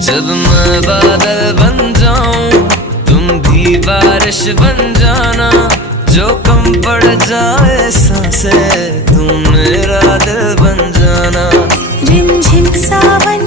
जब मैं बादल बन जाऊं तुम भी बारिश बन जाना, जो कम पड़ जाए सांसें तुम मेरा दिल बन जाना। रिमझिम सावन